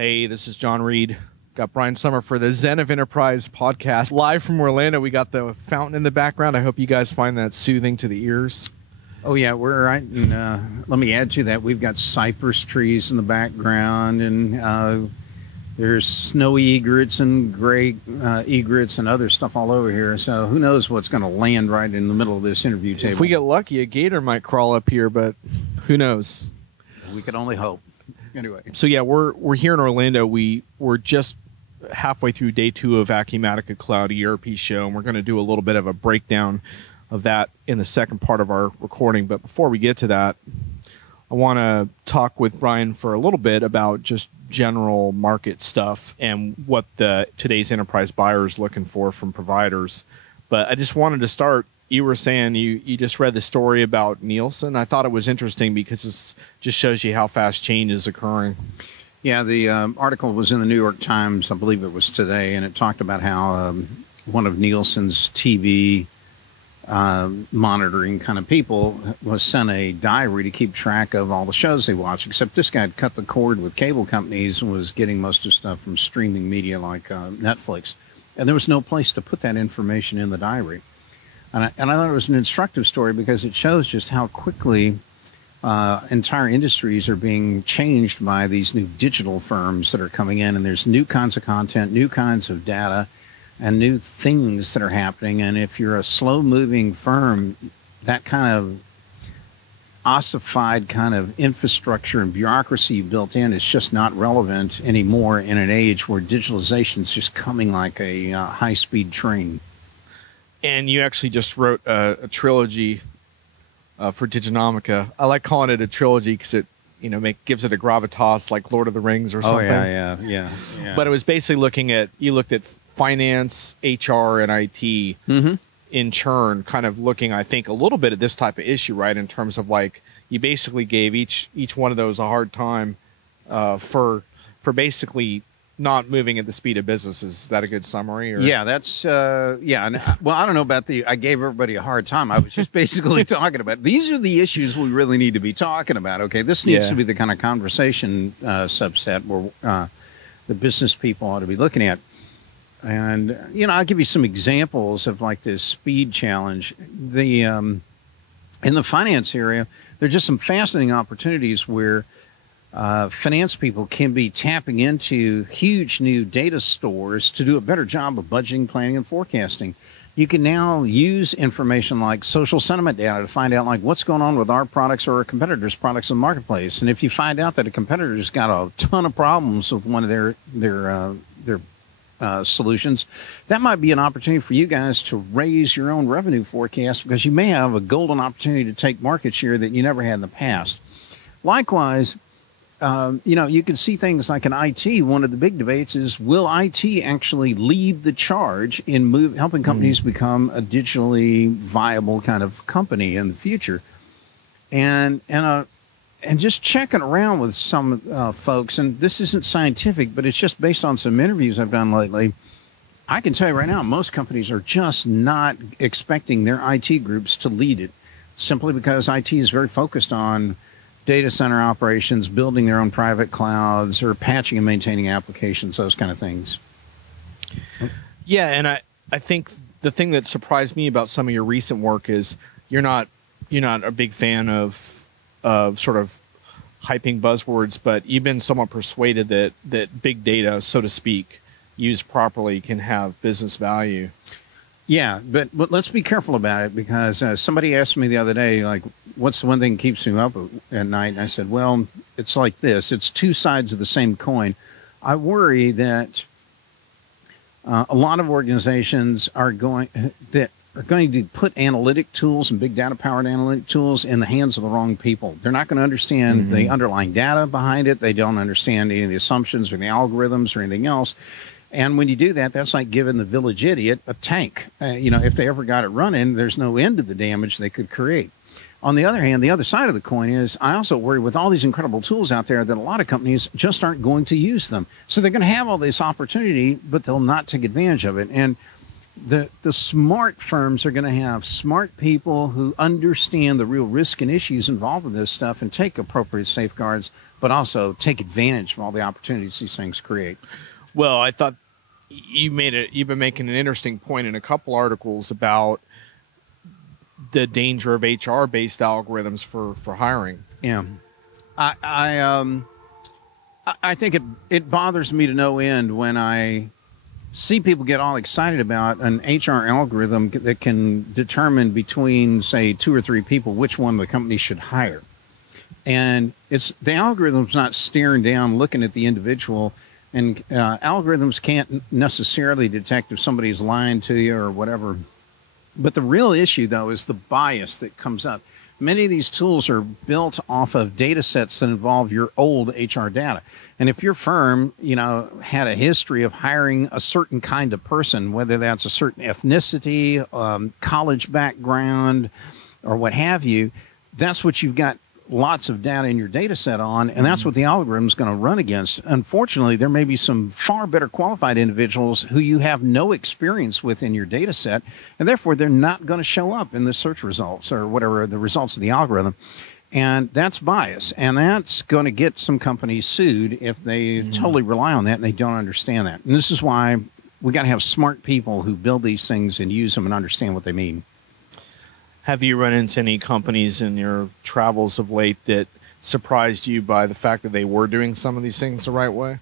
Hey, this is John Reed. Got Brian Sommer for the Zen of Enterprise podcast. Live from Orlando, we got the fountain in the background. I hope you guys find that soothing to the ears. Oh, yeah, we're right. And, let me add to that. We've got cypress trees in the background, and there's snowy egrets and gray egrets and other stuff all over here. So who knows what's going to land right in the middle of this interview table. If we get lucky, a gator might crawl up here, but who knows? We can only hope. Anyway. So, yeah, we're here in Orlando. We're just halfway through day 2 of Acumatica Cloud ERP show, and we're going to do a little bit of a breakdown of that in the second part of our recording. But before we get to that, I want to talk with Brian for a little bit about just general market stuff and what today's enterprise buyer is looking for from providers. But I just wanted to start. You were saying you just read the story about Nielsen. I thought it was interesting because this just shows you how fast change is occurring. Yeah, the article was in the New York Times, I believe it was today, and it talked about how one of Nielsen's TV monitoring kind of people was sent a diary to keep track of all the shows they watch, except this guy had cut the cord with cable companies and was getting most of stuff from streaming media like Netflix. And there was no place to put that information in the diary. And I thought it was an instructive story because it shows just how quickly entire industries are being changed by these new digital firms that are coming in, and there's new kinds of content, new kinds of data, and new things that are happening. And if you're a slow-moving firm, that kind of ossified kind of infrastructure and bureaucracy you built in is just not relevant anymore in an age where digitalization is just coming like a high-speed train. And you actually just wrote a trilogy for diginomica. I like calling it a trilogy because it, gives it a gravitas like Lord of the Rings or something. Oh yeah. But it was basically you looked at finance, HR, and IT in churn, kind of looking, I think, a little bit at this type of issue, right? In terms of you basically gave each one of those a hard time for basically not moving at the speed of business. Is that a good summary? Or? Yeah, that's, yeah. And, well, I don't know about I gave everybody a hard time. I was just basically talking about, these are the issues we really need to be talking about, okay? This needs to be the kind of conversation subset where the business people ought to be looking at. And, I'll give you some examples of this speed challenge. In the finance area, there are just some fascinating opportunities where finance people can be tapping into huge new data stores to do a better job of budgeting, planning, and forecasting. You can now use information like social sentiment data to find out what's going on with our products or our competitors' products in the marketplace. And if you find out that a competitor's got a ton of problems with one of their solutions, that might be an opportunity for you guys to raise your own revenue forecast because you may have a golden opportunity to take market share that you never had in the past. Likewise, you can see things like in IT. One of the big debates is, will IT actually lead the charge in helping companies become a digitally viable kind of company in the future? And just checking around with some folks, and this isn't scientific, but it's just based on some interviews I've done lately. I can tell you right now, most companies are just not expecting their IT groups to lead it, simply because IT is very focused on data center operations, building their own private clouds, or patching and maintaining applications, those kind of things. Yeah, and I think the thing that surprised me about some of your recent work is you're not a big fan of sort of hyping buzzwords, but you've been somewhat persuaded that big data, so to speak, used properly can have business value. Yeah, but let's be careful about it because somebody asked me the other day, what's the one thing that keeps me up at night? And I said, well, it's like this. It's two sides of the same coin. I worry that a lot of organizations are going to put analytic tools and big data-powered analytic tools in the hands of the wrong people. They're not going to understand the underlying data behind it. They don't understand any of the assumptions or the algorithms or anything else. And when you do that, that's like giving the village idiot a tank. If they ever got it running, there's no end to the damage they could create. On the other hand, the other side of the coin is I also worry with all these incredible tools out there that a lot of companies just aren't going to use them. So they're going to have all this opportunity, but they'll not take advantage of it. And the smart firms are going to have smart people who understand the real risk and issues involved with this stuff and take appropriate safeguards, but also take advantage of all the opportunities these things create. Well, I thought you've been making an interesting point in a couple articles about the danger of HR-based algorithms for hiring. Yeah, I think it bothers me to no end when I see people get all excited about an HR algorithm that can determine between, say, 2 or 3 people which one the company should hire. And it's the algorithm's not staring down, looking at the individual, and algorithms can't necessarily detect if somebody's lying to you or whatever. But the real issue, though, is the bias that comes up. Many of these tools are built off of data sets that involve your old HR data. And if your firm, had a history of hiring a certain kind of person, whether that's a certain ethnicity, college background, or what have you, that's what you've got lots of data in your data set on, and that's what the algorithm is going to run against. Unfortunately, there may be some far better qualified individuals who you have no experience with in your data set, and therefore they're not going to show up in the search results or whatever, the results of the algorithm. And that's bias, and that's going to get some companies sued if they totally rely on that and they don't understand that. And this is why we got to have smart people who build these things and use them and understand what they mean. Have you run into any companies in your travels of late that surprised you by the fact that they were doing some of these things the right way?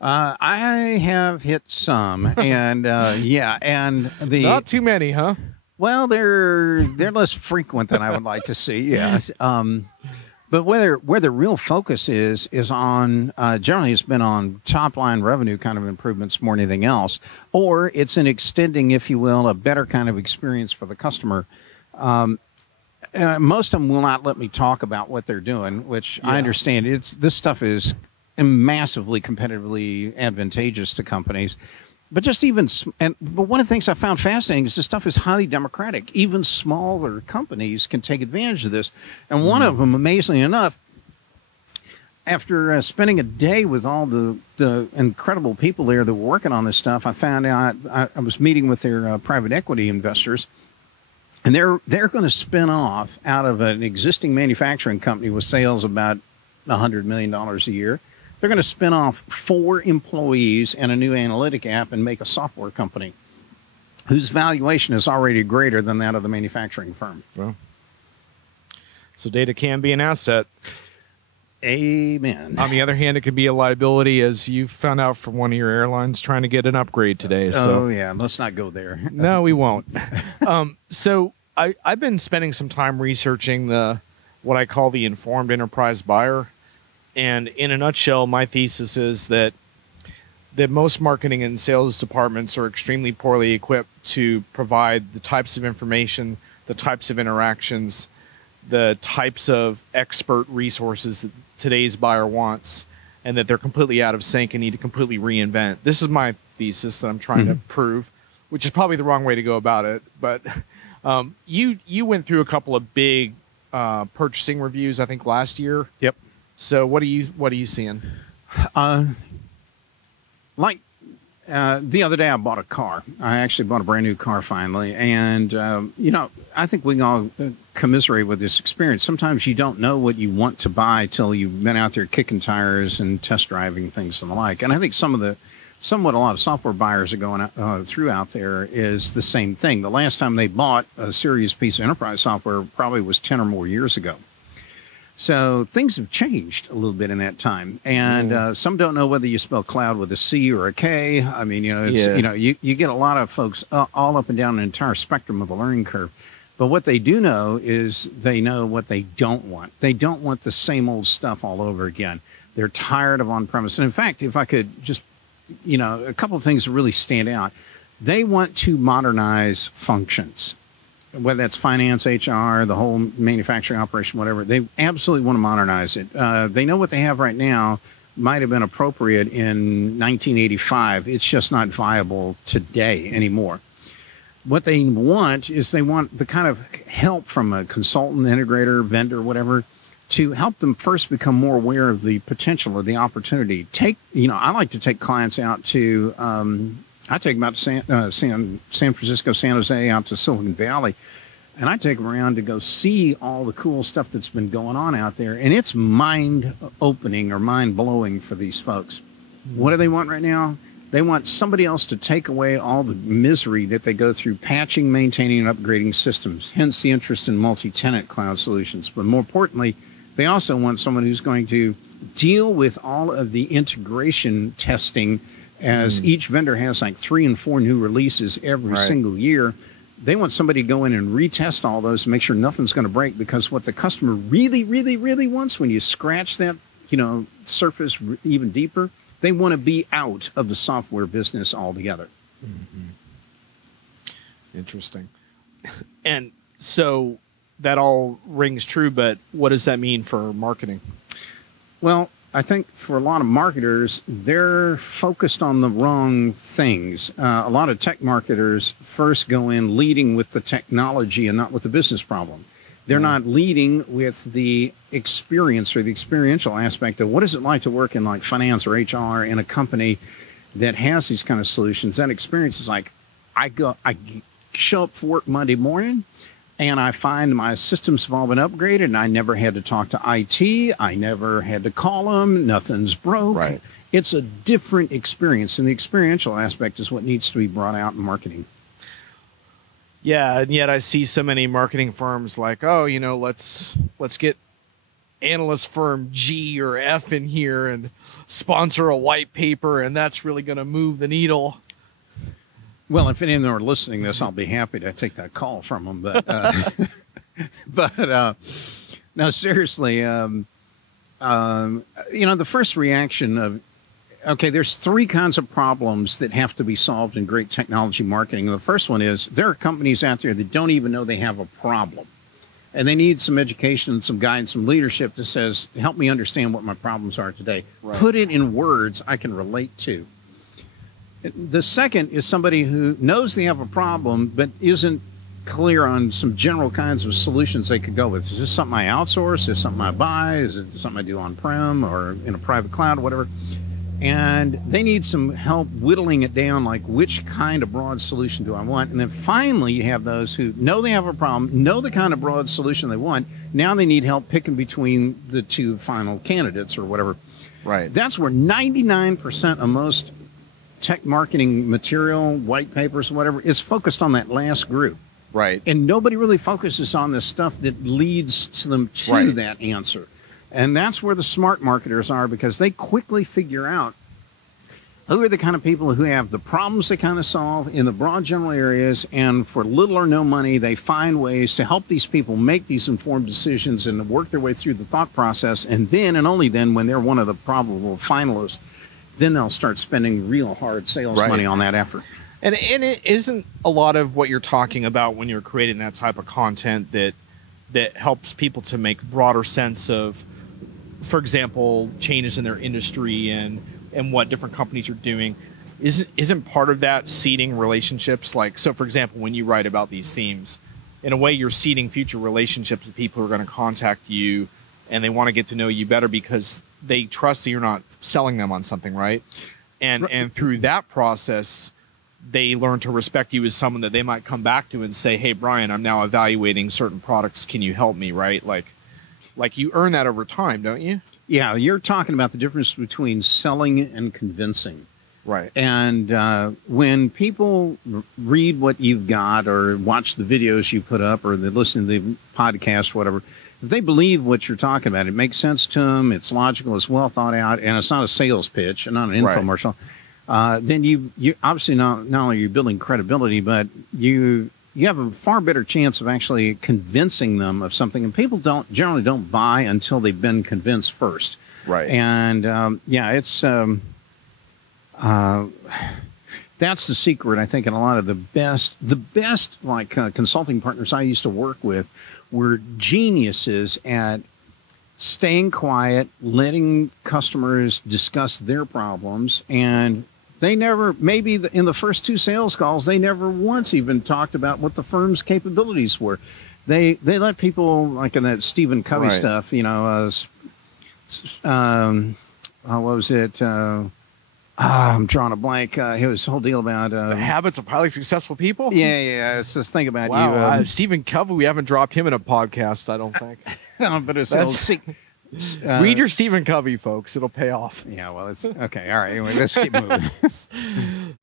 I have hit some, and and not too many, huh? Well, they're less frequent than I would like to see. Yes, but where the real focus is on generally it's been on top line revenue kind of improvements more than anything else, or it's an extending, if you will, a better kind of experience for the customer. Most of them will not let me talk about what they're doing, which I understand. This stuff is massively competitively advantageous to companies. But but one of the things I found fascinating is this stuff is highly democratic. Even smaller companies can take advantage of this. And one of them, amazingly enough, after spending a day with all the incredible people there that were working on this stuff, I found out I was meeting with their private equity investors. And they're going to spin off out of an existing manufacturing company with sales about $100 million a year. They're going to spin off 4 employees and a new analytic app and make a software company whose valuation is already greater than that of the manufacturing firm. So data can be an asset. Amen. On the other hand, it could be a liability, as you found out from one of your airlines trying to get an upgrade today. Oh, yeah. Let's not go there. No, we won't. So I've been spending some time researching what I call the informed enterprise buyer. And in a nutshell, my thesis is that most marketing and sales departments are extremely poorly equipped to provide the types of information, the types of interactions, the types of expert resources that today's buyer wants, and that they're completely out of sync and need to completely reinvent. This is my thesis that I'm trying to prove, which is probably the wrong way to go about it. But you went through a couple of big purchasing reviews, I think, last year. Yep. So what are you seeing? The other day I bought a car. I actually bought a brand new car finally. And, I think we can all commiserate with this experience. Sometimes you don't know what you want to buy till you've been out there kicking tires and test driving things and the like. And I think somewhat a lot of software buyers are going through out there is the same thing. The last time they bought a serious piece of enterprise software probably was 10 or more years ago. So things have changed a little bit in that time, and some don't know whether you spell cloud with a C or a K. I mean, you get a lot of folks all up and down an entire spectrum of the learning curve. But what they do know is they know what they don't want. They don't want the same old stuff all over again. They're tired of on-premise. And in fact, if I could just, a couple of things that really stand out, they want to modernize functions. Whether that's finance, HR, the whole manufacturing operation, whatever, they absolutely want to modernize it. They know what they have right now might have been appropriate in 1985. It's just not viable today anymore. What they want is they want the kind of help from a consultant, integrator, vendor, whatever, to help them first become more aware of the potential or the opportunity. I like to take clients out to I take them out to San Francisco, San Jose, out to Silicon Valley, and I take them around to go see all the cool stuff that's been going on out there. And it's mind-opening or mind-blowing for these folks. What do they want right now? They want somebody else to take away all the misery that they go through patching, maintaining, and upgrading systems, hence the interest in multi-tenant cloud solutions. But more importantly, they also want someone who's going to deal with all of the integration testing, as each vendor has like 3 and 4 new releases every single year. They want somebody to go in and retest all those and make sure nothing's going to break, because what the customer really, really, really wants, when you scratch that, surface even deeper, they want to be out of the software business altogether. Interesting. And so that all rings true, but what does that mean for marketing? Well, I think for a lot of marketers, they're focused on the wrong things. A lot of tech marketers first go in leading with the technology and not with the business problem. They're not leading with the experience or the experiential aspect of what is it like to work in like finance or HR in a company that has these kind of solutions. That experience is like, I show up for work Monday morning, and I find my systems have all been upgraded, and I never had to talk to IT. I never had to call them. Nothing's broke. Right. It's a different experience, and the experiential aspect is what needs to be brought out in marketing. Yeah, and yet I see so many marketing firms like, oh, let's get analyst firm G or F in here and sponsor a white paper, and that's really going to move the needle. Well, if any of them are listening to this, I'll be happy to take that call from them. But, no, seriously, the first reaction of, okay, there's 3 kinds of problems that have to be solved in great technology marketing. And the first one is there are companies out there that don't even know they have a problem. And they need some education, some guidance, some leadership that says, help me understand what my problems are today. Right. Put it in words I can relate to. The second is somebody who knows they have a problem, but isn't clear on some general kinds of solutions they could go with. Is this something I outsource? Is this something I buy? Is it something I do on-prem or in a private cloud or whatever? And they need some help whittling it down, like which kind of broad solution do I want? And then finally, you have those who know they have a problem, know the kind of broad solution they want. Now they need help picking between the 2 final candidates or whatever. Right. That's where 99% of most tech marketing material, white papers, whatever, is focused on that last group. Right. And nobody really focuses on the stuff that leads to them to that answer. And that's where the smart marketers are, because they quickly figure out who are the kind of people who have the problems they kind of solve in the broad general areas, and for little or no money, they find ways to help these people make these informed decisions and work their way through the thought process. And then, and only then, when they're one of the probable finalists, then they'll start spending real hard sales money on that effort. And it isn't a lot of what you're talking about when you're creating that type of content that helps people to make broader sense of, for example, changes in their industry and what different companies are doing. Isn't part of that seeding relationships? Like, so for example, when you write about these themes, in a way you're seeding future relationships with people who are going to contact you, and they want to get to know you better because they trust that you're not selling them on something, right? And through that process, they learn to respect you as someone that they might come back to and say, hey, Brian, I'm now evaluating certain products. Can you help me, right? Like you earn that over time, don't you? Yeah, you're talking about the difference between selling and convincing. Right. And when people read what you've got or watch the videos you put up or they listen to the podcast, whatever, if they believe what you're talking about, it makes sense to them, it's logical, it's well thought out, and it's not a sales pitch and not an infomercial, then you obviously not only are you building credibility, but you have a far better chance of actually convincing them of something. And people generally don't buy until they've been convinced first. Right. And it's that's the secret, I think, in a lot of the best like consulting partners I used to work with were geniuses at staying quiet, letting customers discuss their problems, and they never, maybe in the first 2 sales calls, they never once even talked about what the firm's capabilities were. They let people, like in that Stephen Covey stuff, what was it? I'm drawing a blank. His whole deal about The Habits of Highly Successful People. yeah. It's this thing about Wow, you. Stephen Covey. We haven't dropped him in a podcast, I don't think. No, but it's Read your Stephen Covey, folks. It'll pay off. Yeah, well, it's okay. All right. Anyway, let's keep moving.